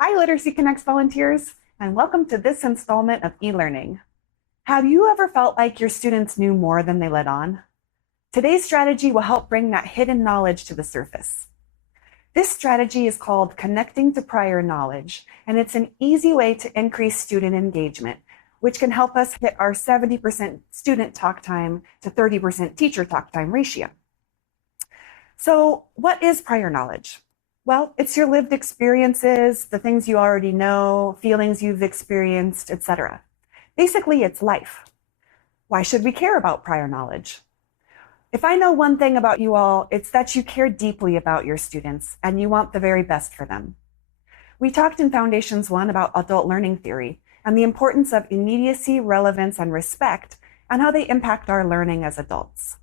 Hi, Literacy Connects volunteers, and welcome to this installment of e-learning. Have you ever felt like your students knew more than they let on? Today's strategy will help bring that hidden knowledge to the surface. This strategy is called connecting to prior knowledge, and it's an easy way to increase student engagement, which can help us hit our 70% student talk time to 30% teacher talk time ratio. So, what is prior knowledge? Well, it's your lived experiences, the things you already know, feelings you've experienced, etc. Basically, it's life. Why should we care about prior knowledge? If I know one thing about you all, it's that you care deeply about your students and you want the very best for them. We talked in Foundations 1 about adult learning theory and the importance of immediacy, relevance, and respect, and how they impact our learning as adults.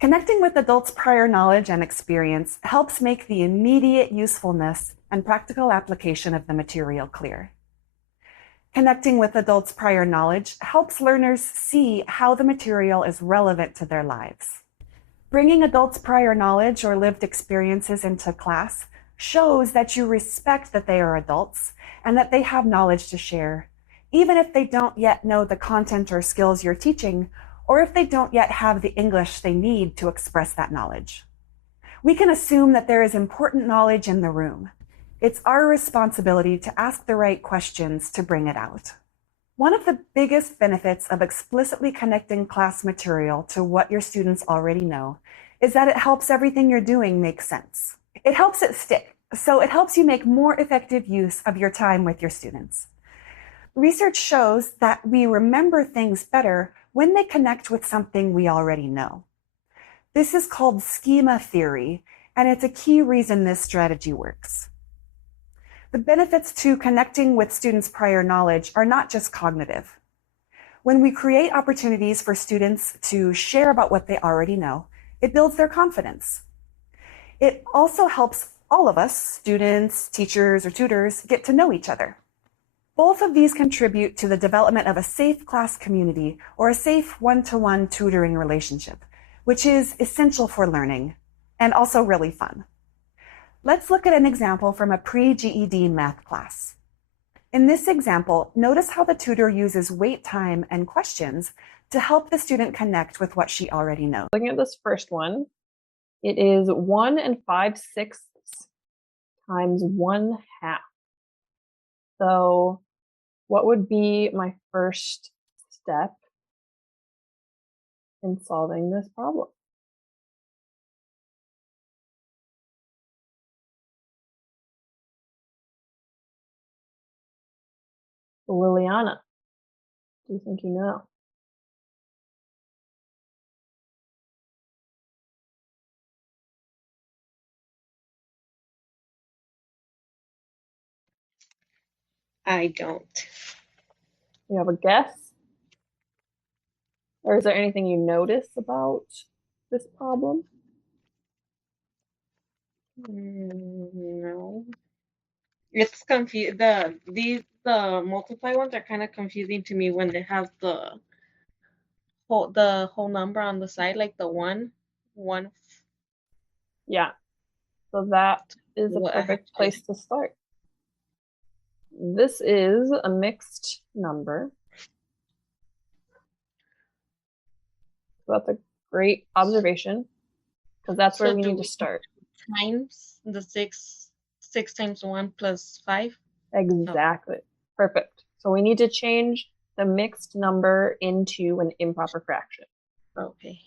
Connecting with adults' prior knowledge and experience helps make the immediate usefulness and practical application of the material clear. Connecting with adults' prior knowledge helps learners see how the material is relevant to their lives. Bringing adults' prior knowledge or lived experiences into class shows that you respect that they are adults and that they have knowledge to share, even if they don't yet know the content or skills you're teaching, or if they don't yet have the English they need to express that knowledge. We can assume that there is important knowledge in the room. It's our responsibility to ask the right questions to bring it out. One of the biggest benefits of explicitly connecting class material to what your students already know is that it helps everything you're doing make sense. It helps it stick, so it helps you make more effective use of your time with your students. Research shows that we remember things better when they connect with something we already know. This is called schema theory, and it's a key reason this strategy works. The benefits to connecting with students' prior knowledge are not just cognitive. When we create opportunities for students to share about what they already know, it builds their confidence. It also helps all of us, students, teachers, or tutors, get to know each other. Both of these contribute to the development of a safe class community or a safe one-to-one tutoring relationship, which is essential for learning and also really fun. Let's look at an example from a pre-GED math class. In this example, notice how the tutor uses wait time and questions to help the student connect with what she already knows. Looking at this first one, it is 1 5/6 times 1/2. So what would be my first step in solving this problem? Liliana, do you think you know? I don't. You have a guess? Or is there anything you notice about this problem? No. It's confused. The multiply ones are kind of confusing to me when they have the whole number on the side, like the one. Yeah, so that is a What I have perfect to place to start. This is a mixed number. So that's a great observation because that's where So we do need to we start. times the six times 1 plus 5? Exactly. Perfect. So we need to change the mixed number into an improper fraction. Okay.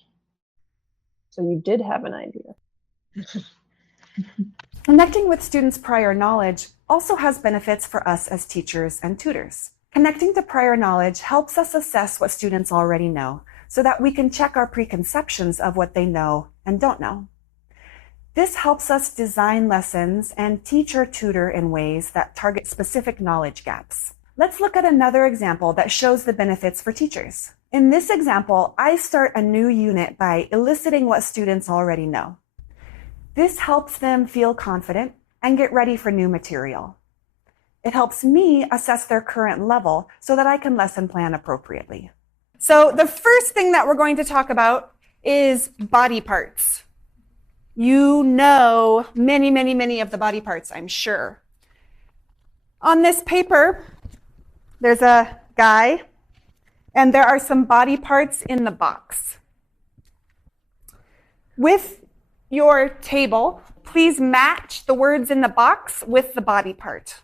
So you did have an idea. Connecting with students' prior knowledge also has benefits for us as teachers and tutors. Connecting to prior knowledge helps us assess what students already know so that we can check our preconceptions of what they know and don't know. This helps us design lessons and teach or tutor in ways that target specific knowledge gaps. Let's look at another example that shows the benefits for teachers. In this example, I start a new unit by eliciting what students already know. This helps them feel confident and get ready for new material. It helps me assess their current level so that I can lesson plan appropriately. So the first thing that we're going to talk about is body parts. You know many of the body parts, I'm sure. On this paper, there's a guy, and there are some body parts in the box. With your table, please match the words in the box with the body part.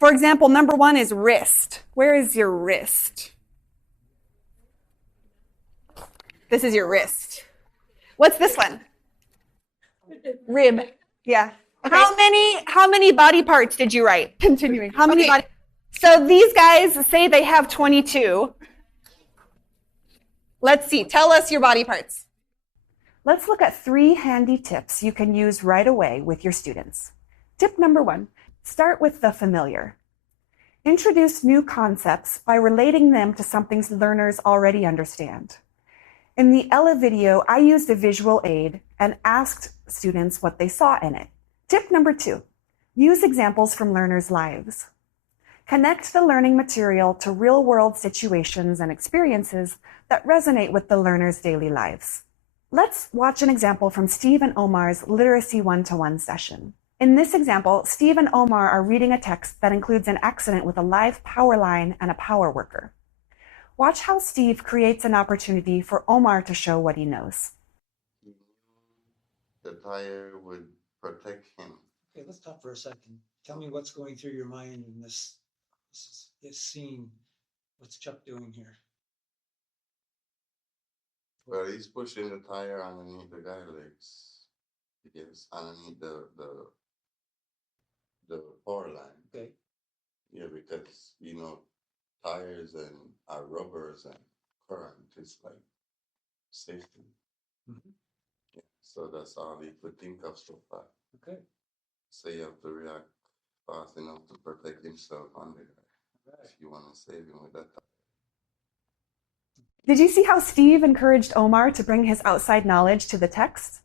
For example, number 1 is wrist. Where is your wrist? This is your wrist. What's this one? Rib. Yeah. Okay. How many body parts did you write? Continuing. How many body? So these guys say they have 22. Let's see. Tell us your body parts. Let's look at 3 handy tips you can use right away with your students. Tip number 1, start with the familiar. Introduce new concepts by relating them to something learners already understand. In the Ella video, I used a visual aid and asked students what they saw in it. Tip number 2, use examples from learners' lives. Connect the learning material to real-world situations and experiences that resonate with the learners' daily lives. Let's watch an example from Steve and Omar's Literacy 1-to-1 session. In this example, Steve and Omar are reading a text that includes an accident with a live power line and a power worker. Watch how Steve creates an opportunity for Omar to show what he knows. The tire would protect him. Okay, let's stop for a second. Tell me what's going through your mind in this scene. What's Chuck doing here? Well, he's pushing the tire underneath the guy legs. Yes, underneath the power line. Okay. Yeah, because tires and rubbers and current is like safety. Mhm. Yeah, so that's all he could think of so far. Okay. So you have to react fast enough to protect himself on the guy. Right. If you want to save him with that. Did you see how Steve encouraged Omar to bring his outside knowledge to the text?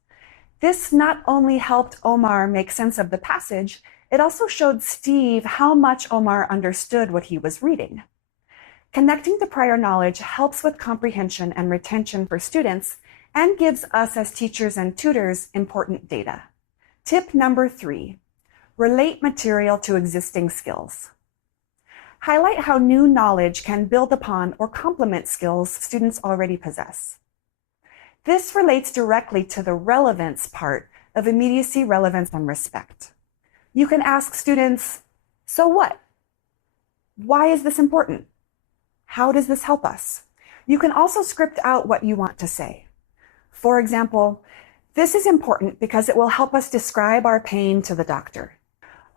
This not only helped Omar make sense of the passage, it also showed Steve how much Omar understood what he was reading. Connecting to prior knowledge helps with comprehension and retention for students and gives us as teachers and tutors important data. Tip number 3, relate material to existing skills. Highlight how new knowledge can build upon or complement skills students already possess. This relates directly to the relevance part of immediacy, relevance, and respect. You can ask students, so what? Why is this important? How does this help us? You can also script out what you want to say. For example, this is important because it will help us describe our pain to the doctor.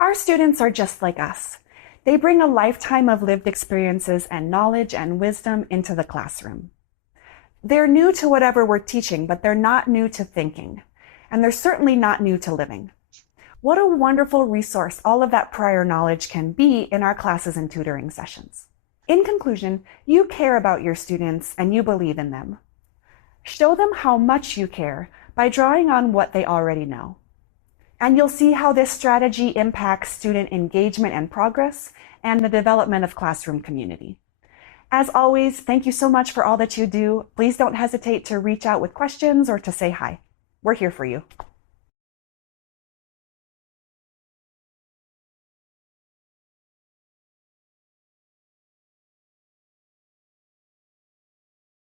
Our students are just like us. They bring a lifetime of lived experiences and knowledge and wisdom into the classroom. They're new to whatever we're teaching, but they're not new to thinking. And they're certainly not new to living. What a wonderful resource all of that prior knowledge can be in our classes and tutoring sessions. In conclusion, you care about your students and you believe in them. Show them how much you care by drawing on what they already know. And you'll see how this strategy impacts student engagement and progress and the development of classroom community. As always, thank you so much for all that you do. Please don't hesitate to reach out with questions or to say hi. We're here for you.